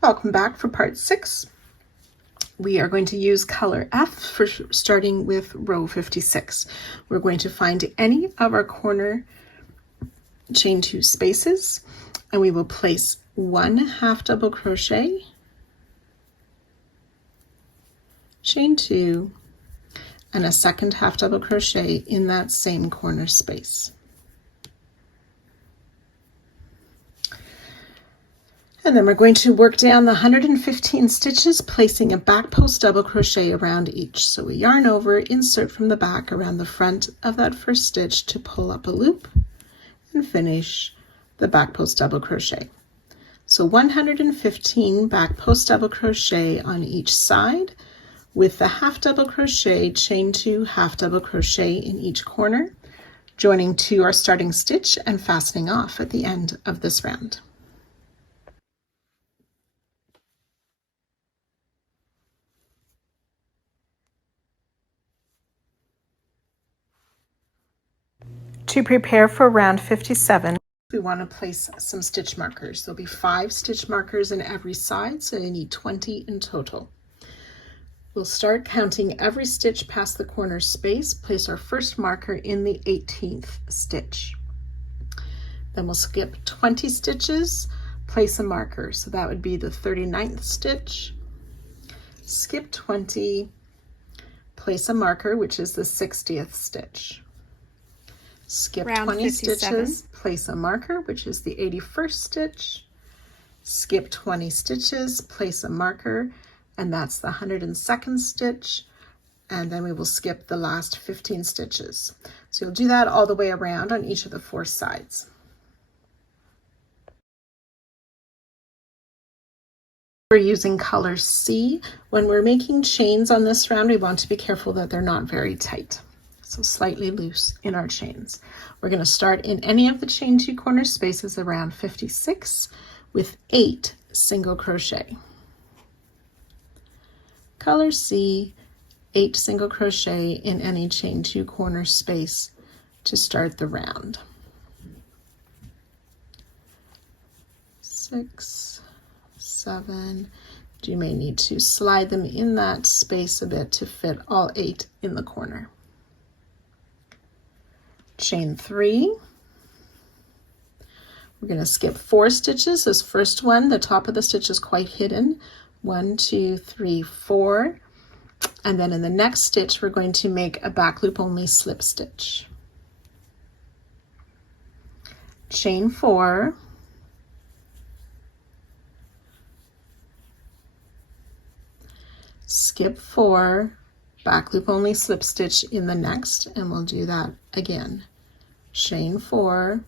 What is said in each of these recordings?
Welcome back for part 6. We are going to use color F for starting with row 56. We're going to find any of our corner chain 2 spaces, and we will place 1 half double crochet, chain 2, and a second half double crochet in that same corner space. And then we're going to work down the 115 stitches, placing a back post double crochet around each. So we yarn over, insert from the back around the front of that first stitch to pull up a loop and finish the back post double crochet. So 115 back post double crochet on each side, with the half double crochet, chain 2, half double crochet in each corner, joining to our starting stitch and fastening off at the end of this round. To prepare for round 57, we want to place some stitch markers. There'll be 5 stitch markers in every side, so you need 20 in total. We'll start counting every stitch past the corner space, place our first marker in the 18th stitch. Then we'll skip 20 stitches, place a marker. So that would be the 39th stitch, skip 20, place a marker, which is the 60th stitch. Skip round 20 stitches, place a marker, which is the 81st stitch. Skip 20 stitches, place a marker, and that's the 102nd stitch. And then we will skip the last 15 stitches. So you'll do that all the way around on each of the 4 sides. We're using color C. When we're making chains on this round, we want to be careful that they're not very tight. So slightly loose in our chains. We're going to start in any of the chain 2 corner spaces around 56 with 8 single crochet. Color C, 8 single crochet in any chain 2 corner space to start the round. 6, 7, you may need to slide them in that space a bit to fit all 8 in the corner. Chain 3, we're going to skip 4 stitches. This first one, the top of the stitch is quite hidden. 1, 2, 3, 4, and then in the next stitch we're going to make a back loop only slip stitch. Chain 4, skip 4, back loop only slip stitch in the next, and we'll do that again. Chain 4,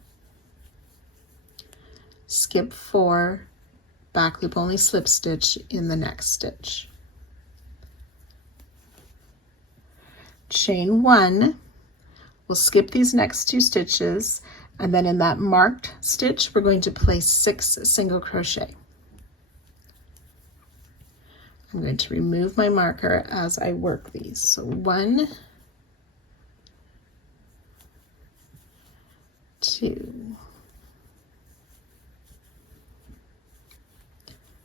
skip 4, back loop only slip stitch in the next stitch. Chain 1, we'll skip these next 2 stitches, and then in that marked stitch we're going to place 6 single crochet. I'm going to remove my marker as I work these. So 1, 2,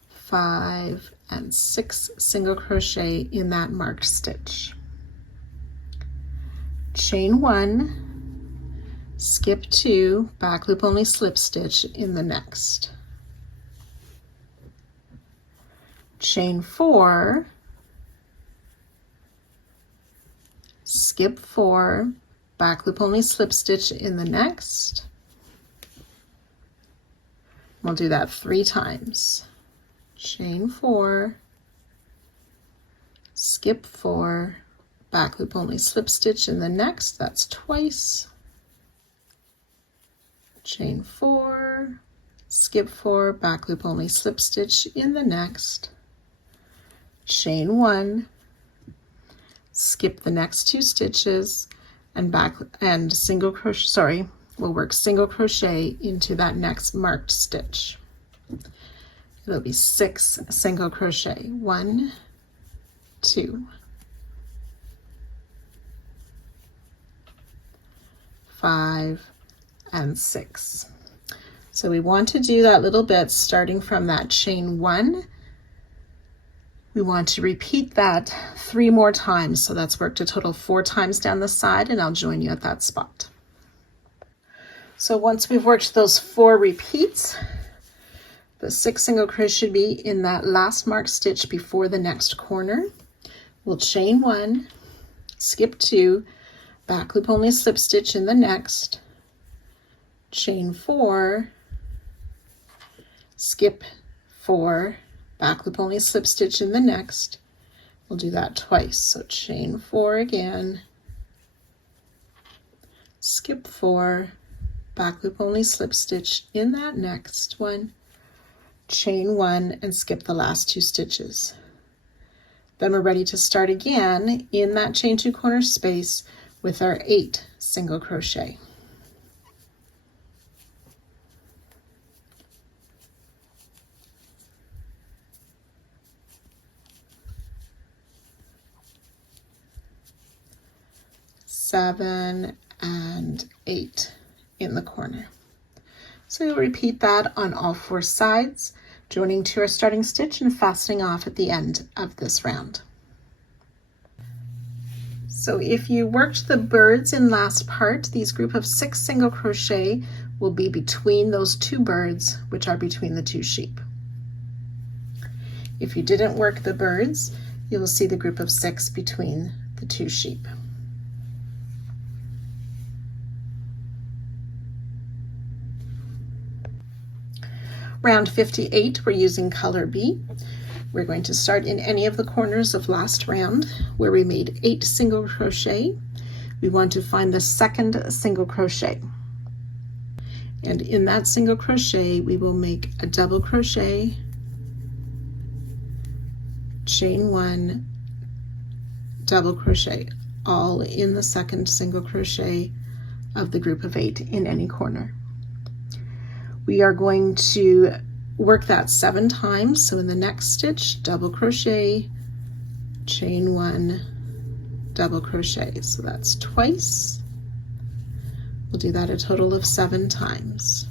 5, and 6 single crochet in that marked stitch. Chain 1, skip 2, back loop only slip stitch in the next. Chain 4, skip 4, back loop only slip stitch in the next. We'll do that 3 times. Chain 4, skip 4, back loop only slip stitch in the next. That's twice. Chain 4, skip 4, back loop only slip stitch in the next. Chain 1, skip the next 2 stitches, and back and single crochet, we'll work single crochet into that next marked stitch. It'll be 6 single crochet. 1, 2, 5, and 6. So we want to do that little bit starting from that chain 1 We want to repeat that 3 more times. So that's worked a total 4 times down the side, and I'll join you at that spot. So once we've worked those 4 repeats, the 6 single crochet should be in that last marked stitch before the next corner. We'll chain 1, skip 2, back loop only slip stitch in the next, chain 4, skip 4, back loop only slip stitch in the next. We'll do that twice. So chain 4 again, skip 4, back loop only slip stitch in that next one, chain 1, and skip the last 2 stitches. Then we're ready to start again in that chain 2 corner space with our 8 single crochet. Seven and 8 in the corner. So you'll repeat that on all 4 sides, joining to our starting stitch and fastening off at the end of this round. So if you worked the birds in last part, these group of 6 single crochet will be between those 2 birds, which are between the 2 sheep. If you didn't work the birds, you will see the group of 6 between the 2 sheep. Round 58, we're using color B. We're going to start in any of the corners of last round where we made 8 single crochet. We want to find the second single crochet. And in that single crochet, we will make a double crochet, chain 1, double crochet, all in the second single crochet of the group of 8 in any corner. We are going to work that 7 times. So in the next stitch, double crochet, chain 1, double crochet. So that's twice. We'll do that a total of 7 times.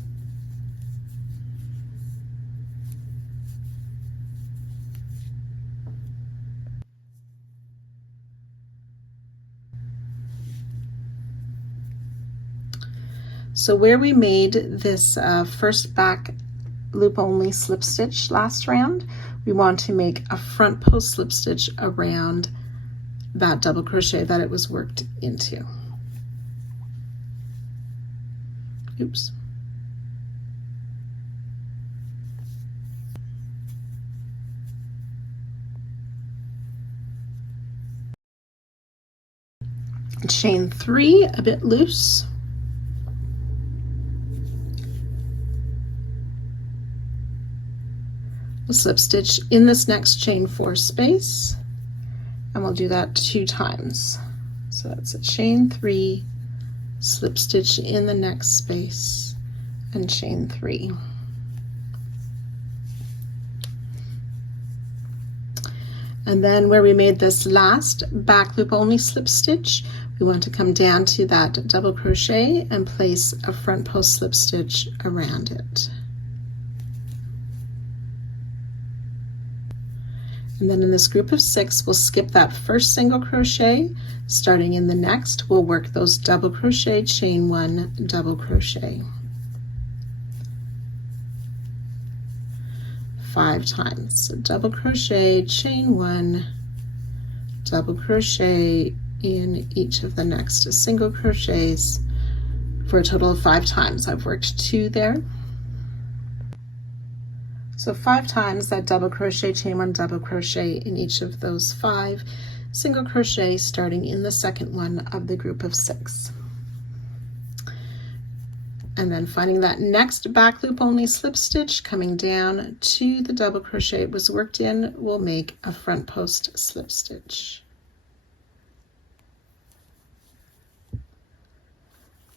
So where we made this first back loop only slip stitch last round, we want to make a front post slip stitch around that double crochet that it was worked into. Oops. Chain 3 a bit loose. We'll slip stitch in this next chain 4 space, and we'll do that 2 times. So that's a chain 3, slip stitch in the next space, and chain 3. And then where we made this last back loop only slip stitch, we want to come down to that double crochet and place a front post slip stitch around it. And then in this group of 6, we'll skip that first single crochet. Starting in the next, we'll work those double crochet, chain 1, double crochet 5 times. So double crochet, chain 1, double crochet in each of the next single crochets for a total of 5 times. I've worked 2 there. So 5 times that double crochet, chain 1, double crochet in each of those 5 single crochet, starting in the second one of the group of 6. And then finding that next back loop only slip stitch, coming down to the double crochet it was worked in, we'll make a front post slip stitch.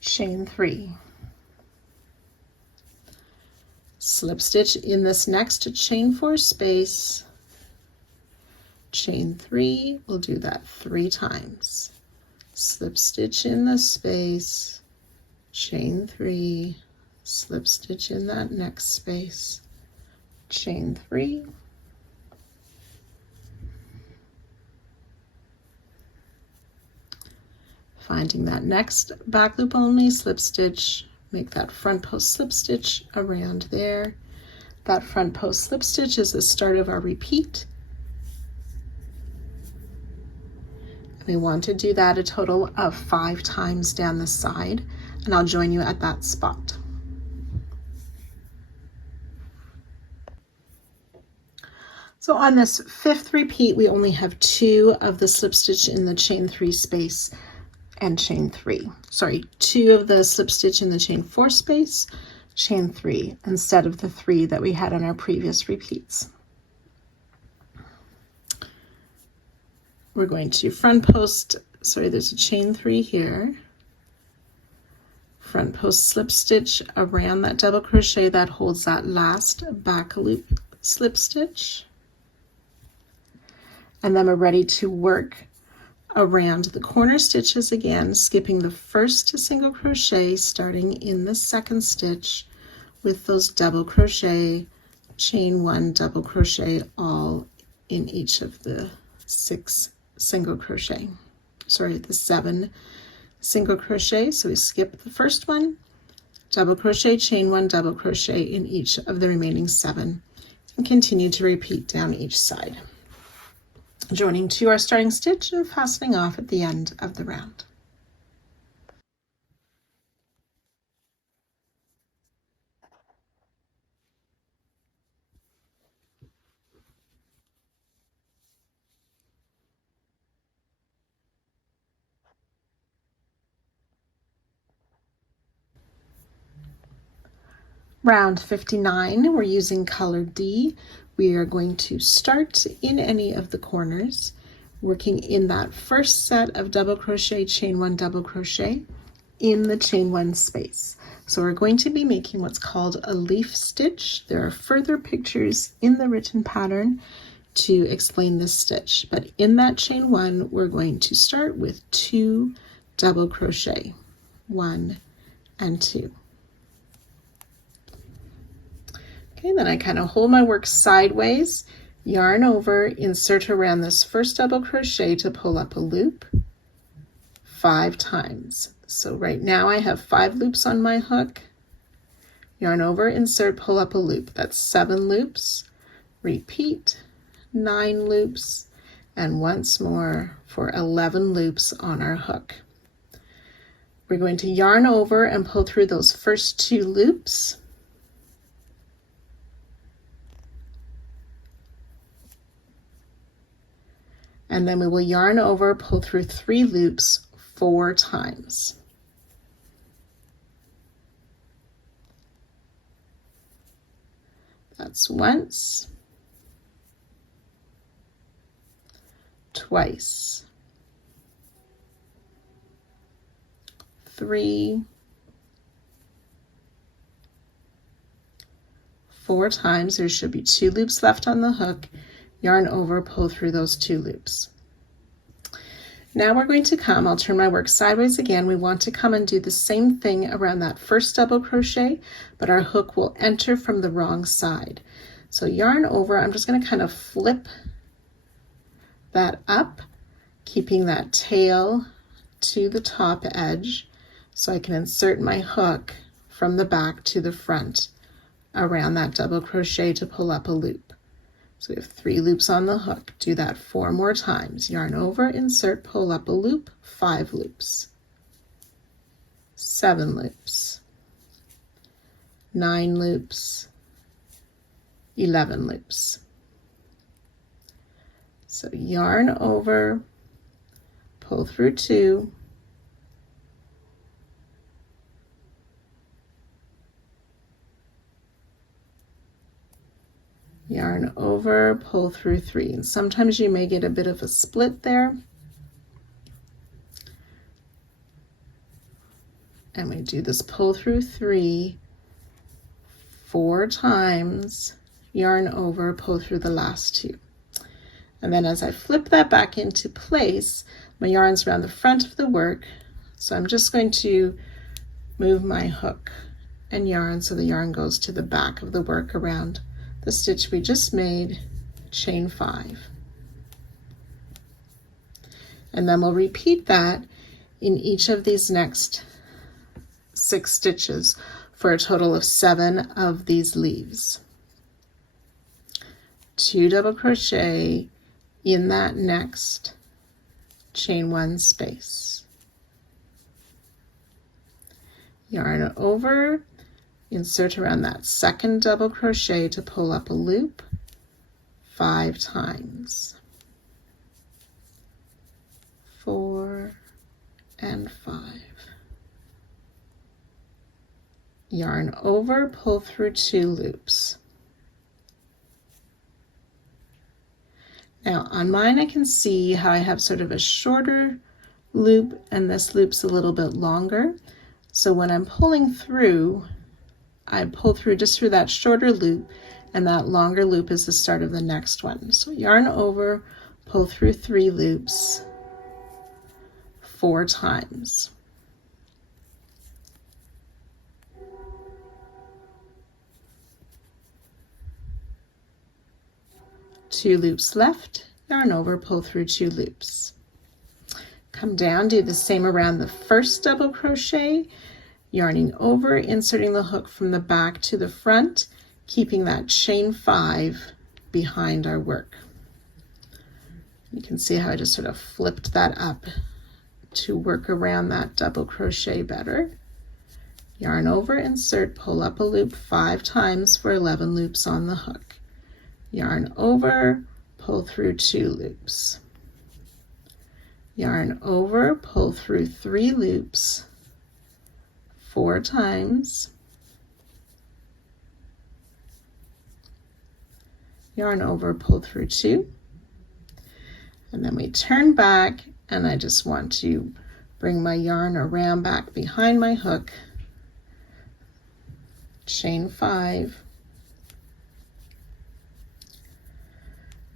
Chain 3. Slip stitch in this next chain 4 space, chain 3, we'll do that 3 times. Slip stitch in the space, chain 3, slip stitch in that next space, chain 3, finding that next back loop only slip stitch, make that front post slip stitch around there. That front post slip stitch is the start of our repeat. We want to do that a total of 5 times down the side, and I'll join you at that spot. So on this 5th repeat, we only have 2 of the slip stitch in the chain 3 space and chain 3. Sorry, 2 of the slip stitch in the chain 4 space, chain 3, instead of the 3 that we had on our previous repeats. We're going to front post, sorry, there's a chain 3 here. Front post slip stitch around that double crochet that holds that last back loop slip stitch. And then we're ready to work around the corner stitches again, skipping the first single crochet, starting in the 2nd stitch with those double crochet, chain 1, double crochet, all in each of the 6 single crochet, sorry, the 7 single crochet. So we skip the first one, double crochet, chain 1, double crochet in each of the remaining 7, and continue to repeat down each side, joining to our starting stitch and fastening off at the end of the round. Round 59, we're using color D. We are going to start in any of the corners, working in that first set of double crochet, chain 1, double crochet in the chain 1 space. So we're going to be making what's called a leaf stitch. There are further pictures in the written pattern to explain this stitch, but in that chain 1, we're going to start with 2 double crochet, 1 and 2. Okay, then I kind of hold my work sideways, yarn over, insert around this first double crochet to pull up a loop 5 times. So right now I have 5 loops on my hook, yarn over, insert, pull up a loop. That's 7 loops, repeat, 9 loops, and once more for 11 loops on our hook. We're going to yarn over and pull through those first 2 loops. And then we will yarn over, pull through 3 loops 4 times. That's once, twice, 3, 4 times. There should be 2 loops left on the hook. Yarn over, pull through those 2 loops. Now we're going to come, I'll turn my work sideways again. We want to come and do the same thing around that first double crochet, but our hook will enter from the wrong side. So yarn over, I'm just going to kind of flip that up, keeping that tail to the top edge so I can insert my hook from the back to the front around that double crochet to pull up a loop. So we have 3 loops on the hook. Do that 4 more times. Yarn over, insert, pull up a loop, 5 loops, 7 loops, 9 loops, 11 loops. So yarn over, pull through 2, yarn over, pull through 3, and sometimes you may get a bit of a split there. And we do this pull through 3 4 times, yarn over, pull through the last 2. And then as I flip that back into place, my yarn's around the front of the work, so I'm just going to move my hook and yarn so the yarn goes to the back of the work around the stitch we just made, chain 5. And then we'll repeat that in each of these next 6 stitches for a total of 7 of these leaves. 2 double crochet in that next chain 1 space. Yarn over, insert around that second double crochet to pull up a loop 5 times. 4 and 5. Yarn over, pull through 2 loops. Now on mine I can see how I have sort of a shorter loop and this loop's a little bit longer. So when I'm pulling through, I pull through just through that shorter loop, and that longer loop is the start of the next one. So yarn over, pull through 3 loops 4 times. Two loops left, yarn over, pull through 2 loops. Come down, do the same around the first double crochet, yarning over, inserting the hook from the back to the front, keeping that chain 5 behind our work. You can see how I just sort of flipped that up to work around that double crochet better. Yarn over, insert, pull up a loop 5 times for 11 loops on the hook. Yarn over, pull through 2 loops. Yarn over, pull through 3 loops 4 times. Yarn over, pull through 2. And then we turn back, and I just want to bring my yarn around back behind my hook, chain 5,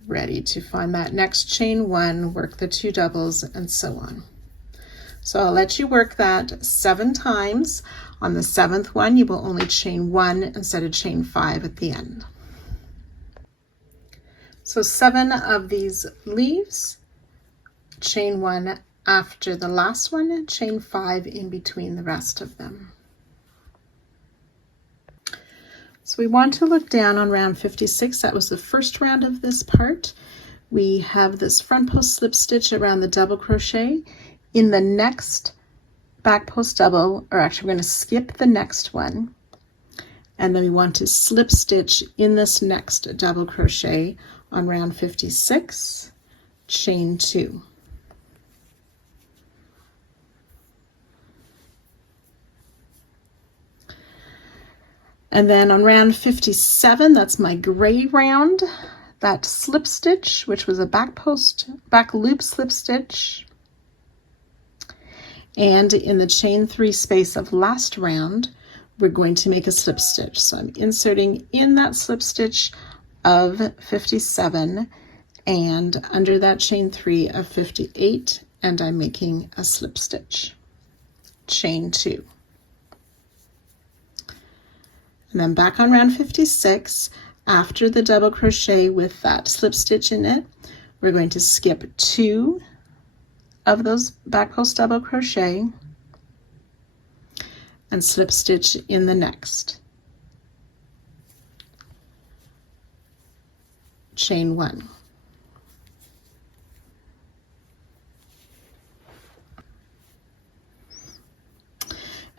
ready to find that next chain 1, work the 2 doubles, and so on. So I'll let you work that 7 times. On the 7th one, you will only chain 1 instead of chain 5 at the end. So 7 of these leaves, chain 1 after the last one, chain 5 in between the rest of them. So we want to look down on round 56. That was the first round of this part. We have this front post slip stitch around the double crochet. In the next back post double, or actually we're going to skip the next one, and then we want to slip stitch in this next double crochet on round 56, chain 2. And then on round 57, that's my gray round, that slip stitch, which was a back loop slip stitch. And in the chain 3 space of last round, we're going to make a slip stitch. So I'm inserting in that slip stitch of 57 and under that chain 3 of 58, and I'm making a slip stitch, chain 2. And then back on round 56, after the double crochet with that slip stitch in it, we're going to skip 2 of those back post double crochet and slip stitch in the next, chain 1.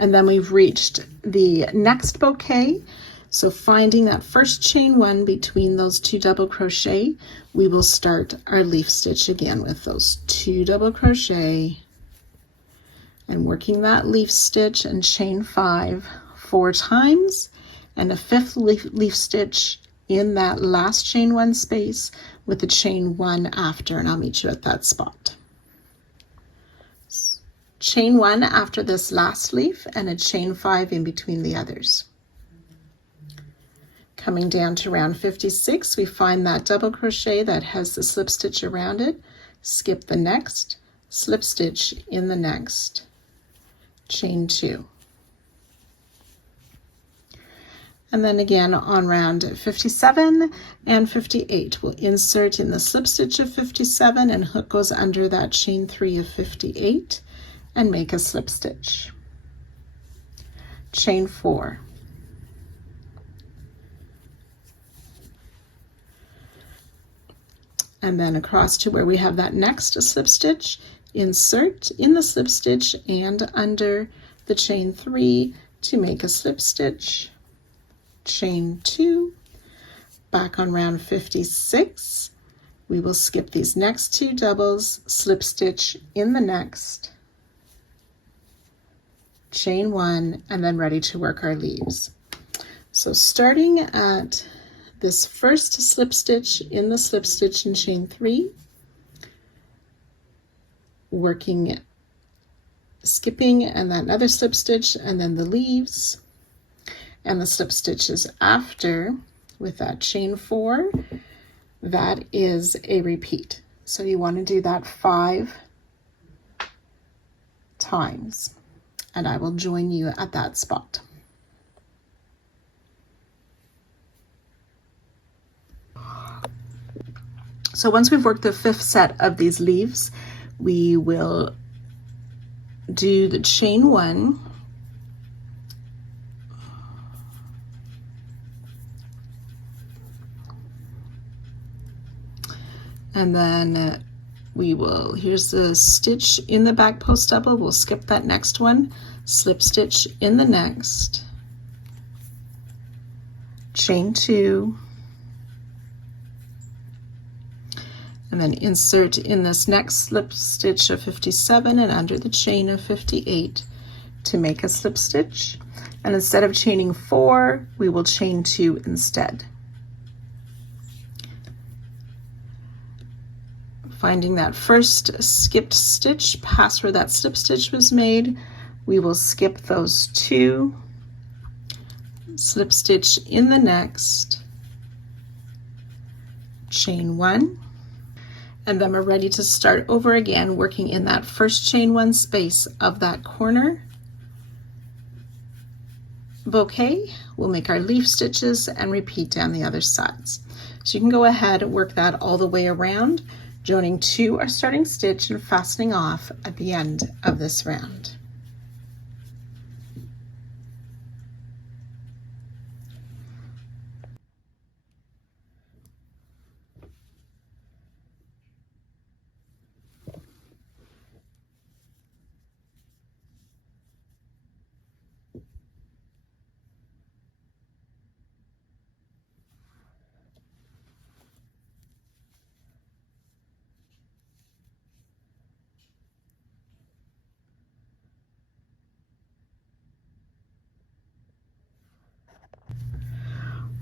And then we've reached the next bouquet. So finding that first chain 1 between those 2 double crochet, we will start our leaf stitch again with those 2 double crochet and working that leaf stitch and chain 5 4 times, and a 5th leaf stitch in that last chain 1 space with the chain 1 after, and I'll meet you at that spot. Chain 1 after this last leaf and a chain 5 in between the others. Coming down to round 56, we find that double crochet that has the slip stitch around it, skip the next, slip stitch in the next, chain 2. And then again on round 57 and 58, we'll insert in the slip stitch of 57 and hook goes under that chain 3 of 58. and make a slip stitch. Chain 4. And then across to where we have that next slip stitch, insert in the slip stitch and under the chain 3 to make a slip stitch. Chain 2, back on round 56. We will skip these next 2 doubles, slip stitch in the next, chain 1, and then ready to work our leaves. So starting at this first slip stitch in the slip stitch in chain 3, working, skipping, and then another slip stitch, and then the leaves, and the slip stitches after with that chain 4, that is a repeat. So you want to do that 5 times, and I will join you at that spot. So once we've worked the 5th set of these leaves, we will do the chain 1, and then we will, here's the stitch in the back post double, we'll skip that next one, slip stitch in the next, chain 2, and then insert in this next slip stitch of 57 and under the chain of 58 to make a slip stitch. And instead of chaining 4, we will chain 2 instead. Finding that first skipped stitch past where that slip stitch was made, we will skip those 2, slip stitch in the next, chain 1, and then we're ready to start over again, working in that first chain 1 space of that corner bouquet. We'll make our leaf stitches and repeat down the other sides. So you can go ahead and work that all the way around, joining to our starting stitch and fastening off at the end of this round.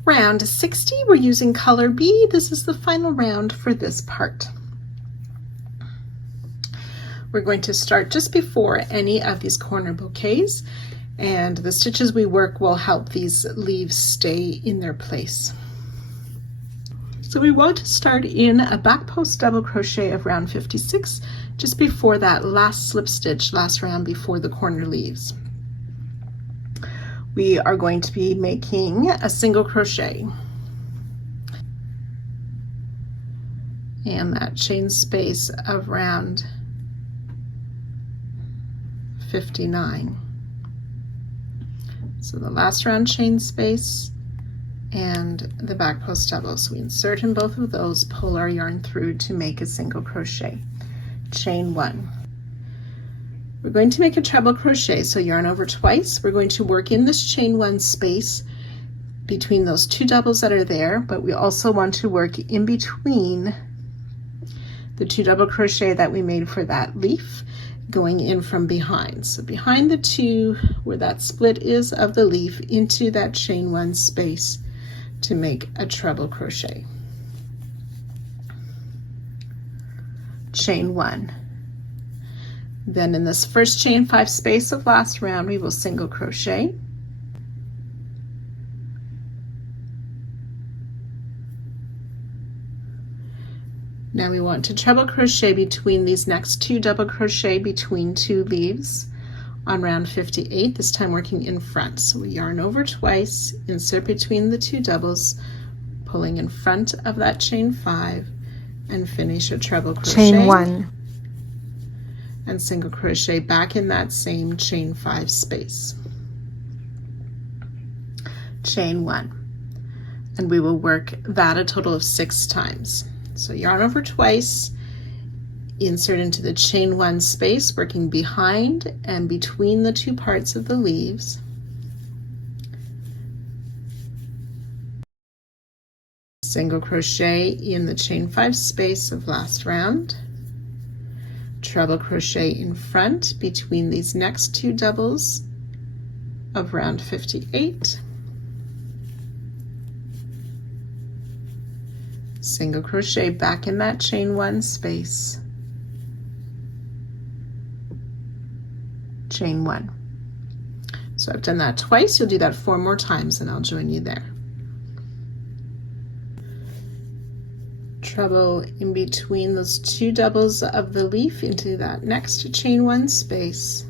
Round 60, we're using color B. This is the final round for this part. We're going to start just before any of these corner bouquets, and the stitches we work will help these leaves stay in their place. So we want to start in a back post double crochet of round 56, just before that last slip stitch, last round before the corner leaves. We are going to be making a single crochet, and that chain space of round 59. So the last round chain space and the back post double. So we insert in both of those, pull our yarn through to make a single crochet. Chain 1. We're going to make a treble crochet, so yarn over twice. We're going to work in this chain 1 space between those 2 doubles that are there, but we also want to work in between the 2 double crochet that we made for that leaf, going in from behind. So behind the 2 where that split is of the leaf, into that chain 1 space to make a treble crochet. Chain 1. Then in this first chain 5 space of last round, we will single crochet. Now we want to treble crochet between these next 2 double crochet between 2 leaves on round 58, this time working in front. So we yarn over twice, insert between the 2 doubles, pulling in front of that chain 5, and finish a treble crochet. Chain 1. and single crochet back in that same chain 5 space. Chain 1, and we will work that a total of 6 times. So yarn over twice, insert into the chain 1 space, working behind and between the 2 parts of the leaves. Single crochet in the chain 5 space of last round, treble crochet in front between these next 2 doubles of round 58, single crochet back in that chain 1 space, chain 1. So I've done that twice. You'll do that 4 more times and I'll join you there. Treble in between those 2 doubles of the leaf into that next chain 1 space,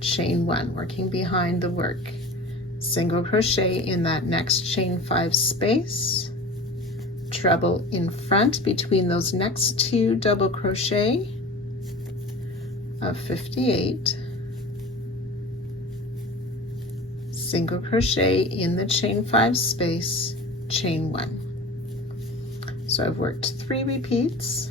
chain 1, working behind the work, single crochet in that next chain 5 space, treble in front between those next 2 double crochet of 58, single crochet in the chain 5 space, chain 1. So I've worked 3 repeats.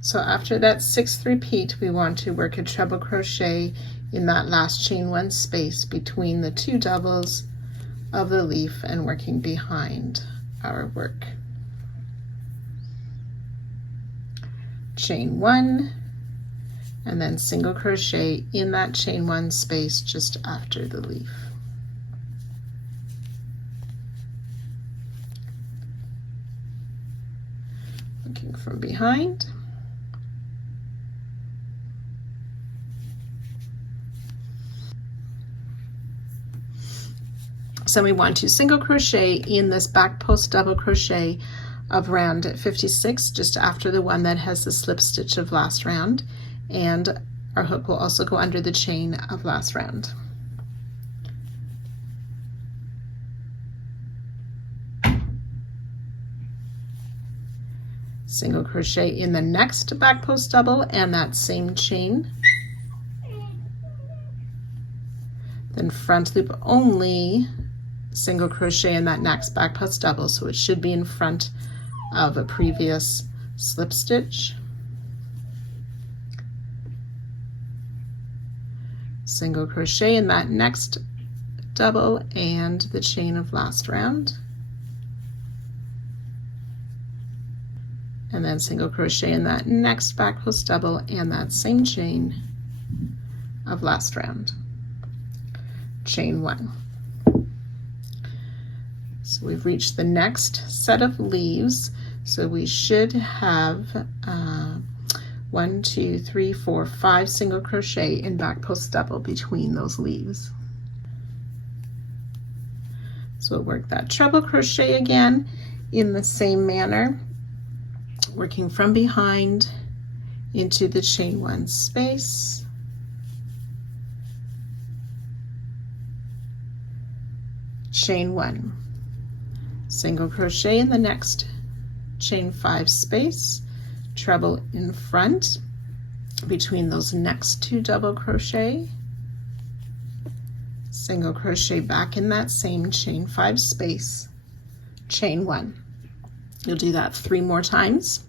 So after that 6th repeat, we want to work a treble crochet in that last chain 1 space between the 2 doubles of the leaf and working behind our work. Chain 1, and then single crochet in that chain 1 space just after the leaf. Working from behind. So we want to single crochet in this back post double crochet of round 56, just after the one that has the slip stitch of last round, and our hook will also go under the chain of last round. Single crochet in the next back post double and that same chain, then front loop only, single crochet in that next back post double, so it should be in front of a previous slip stitch, single crochet in that next double and the chain of last round, and then single crochet in that next back post double and that same chain of last round, chain 1. So we've reached the next set of leaves, so we should have 1, 2, 3, 4, 5 single crochet in back post double between those leaves. So we'll work that treble crochet again in the same manner, working from behind into the chain 1 space, chain 1, single crochet in the next chain 5 space, treble in front between those next 2 double crochet, single crochet back in that same chain 5 space, chain 1. You'll do that 3 more times.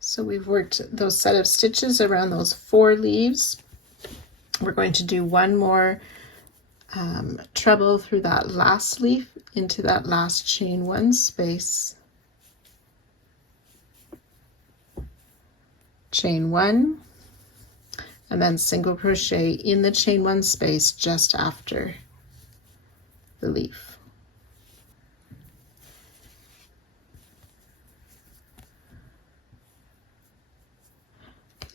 So we've worked those set of stitches around those 4 leaves. We're going to do 1 more treble through that last leaf into that last chain 1 space, chain 1, and then single crochet in the chain 1 space just after the leaf.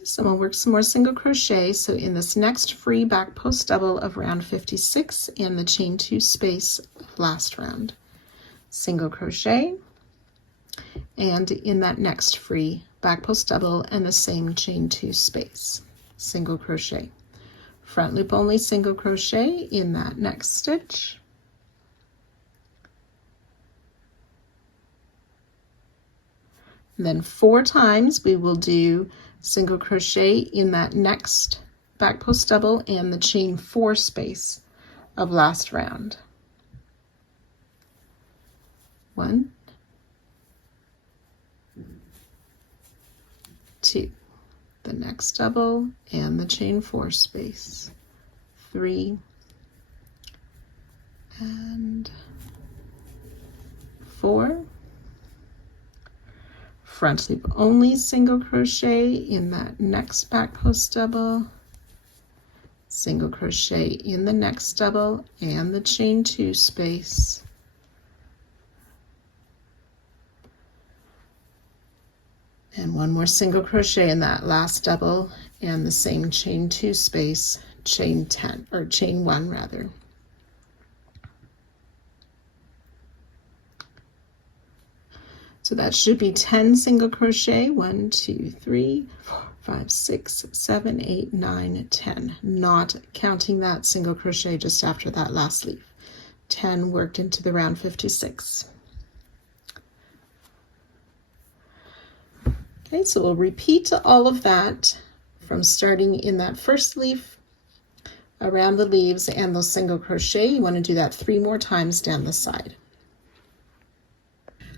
So we'll work some more single crochet. So in this next free back post double of round 56 in the chain 2 space of last round, single crochet, and in that next free back post double and the same chain 2 space, single crochet, front loop only, single crochet in that next stitch, and then 4 times we will do single crochet in that next back post double and the chain 4 space of last round. 1, 2, the next double and the chain 4 space, 3, and 4, front loop only, single crochet in that next back post double, single crochet in the next double and the chain 2 space, and 1 more single crochet in that last double and the same chain 2 space, chain 10 or chain 1 rather. So that should be 10 single crochet, 1, 2, 3, 4, 5, 6, 7, 8, 9, 10, not counting that single crochet just after that last leaf. 10 worked into the round 56. Okay, so we'll repeat all of that from starting in that first leaf around the leaves and those single crochet. You want to do that 3 more times down the side.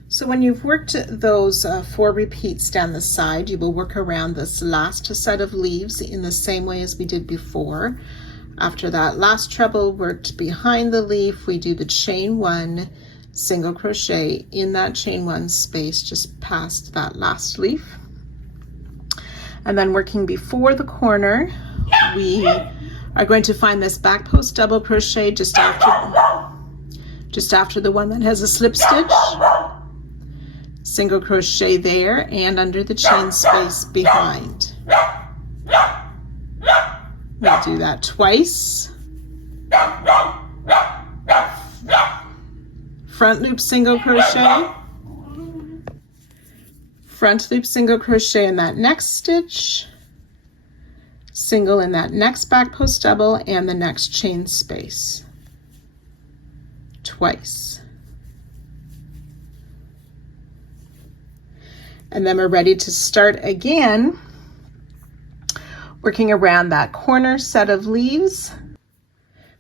So when you've worked those 4 repeats down the side, you will work around this last set of leaves in the same way as we did before. After that last treble worked behind the leaf, we do the chain 1, single crochet in that chain 1 space just past that last leaf. And then working before the corner, we are going to find this back post double crochet just after the one that has a slip stitch, single crochet there and under the chain space behind. We'll do that twice. Front loop single crochet, front loop single crochet in that next stitch, single in that next back post double and the next chain space, twice. And then we're ready to start again, working around that corner set of leaves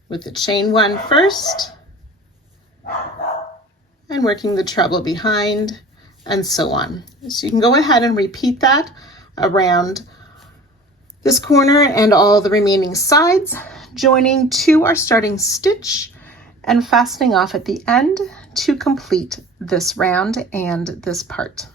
with the chain 1 first, and working the treble behind, and so on. So you can go ahead and repeat that around this corner and all the remaining sides, joining to our starting stitch and fastening off at the end to complete this round and this part.